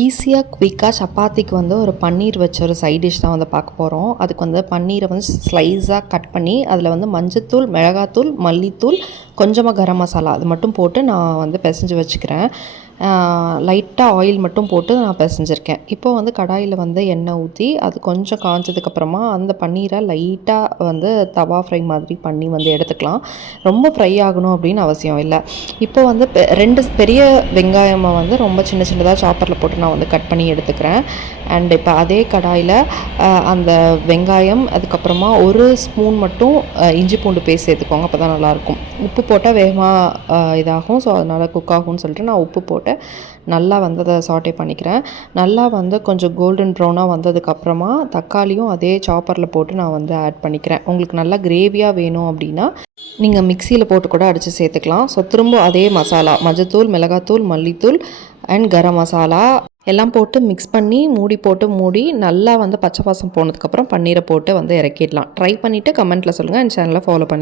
ஈஸியாக குயிக்காக சப்பாத்திக்கு வந்து ஒரு பன்னீர் வச்ச ஒரு சைட் டிஷ் தான் வந்து பார்க்க போகிறோம். அதுக்கு வந்து பன்னீரை வந்து ஸ்லைஸாக கட் பண்ணி அதில் வந்து மஞ்சத்தூள், மிளகாத்தூள், மல்லித்தூள், கொஞ்சமாக கரம் மசாலா அது மட்டும் போட்டு நான் வந்து பிசைஞ்சு வச்சுக்கிறேன். லைட்டாக ஆயில் மட்டும் போட்டு நான் பிசைஞ்சிருக்கேன். இப்போது வந்து கடாயில் வந்து எண்ணெய் ஊற்றி அது கொஞ்சம் காஞ்சதுக்கப்புறமா அந்த பன்னீரை லைட்டாக வந்து தவா ஃப்ரை மாதிரி பண்ணி வந்து எடுத்துக்கலாம். ரொம்ப ஃப்ரை ஆகணும் அப்படின்னு அவசியம் இல்லை. இப்போ வந்து 2 பெரிய வெங்காயமாக வந்து ரொம்ப சின்ன சின்னதாக சாப்பரில் போட்டு நான் வந்து கட் பண்ணி எடுத்துக்கிறேன். அண்ட் இப்போ அதே கடாயில் அந்த வெங்காயம், அதுக்கப்புறமா ஒரு ஸ்பூன் மட்டும் இஞ்சி பூண்டு பேஸ்ட் சேர்த்துக்கோங்க. அப்போ தான் நல்லாயிருக்கும். உப்பு போட்டால் வேகமாக இதாகும். ஸோ அதனால் குக் ஆகும்னு சொல்லிட்டு நான் உப்பு போட்டு நல்லா வந்து அதை சாட்டே பண்ணிக்கிறேன். நல்லா வந்து கொஞ்சம் கோல்டன் ப்ரௌனாக வந்ததுக்கப்புறமா தக்காளியும் அதே சாப்பரில் போட்டு நான் வந்து ஆட் பண்ணிக்கிறேன். உங்களுக்கு நல்லா கிரேவியாக வேணும் அப்படின்னா நீங்கள் மிக்சியில் போட்டு கூட அடித்து சேர்த்துக்கலாம். ஸோ திரும்ப அதே மசாலா மஞ்சத்தூள், மிளகாத்தூள், மல்லித்தூள் அண்ட் கரம் மசாலா எல்லாம் போட்டு மிக்ஸ் பண்ணி மூடி நல்லா வந்து பச்சை வாசம் போனதுக்கப்புறம் பன்னீரை போட்டு வந்து இறக்கிடலாம். ட்ரை பண்ணிவிட்டு கமெண்ட்டில் சொல்லுங்கள். என் சேனலை ஃபாலோ பண்ணி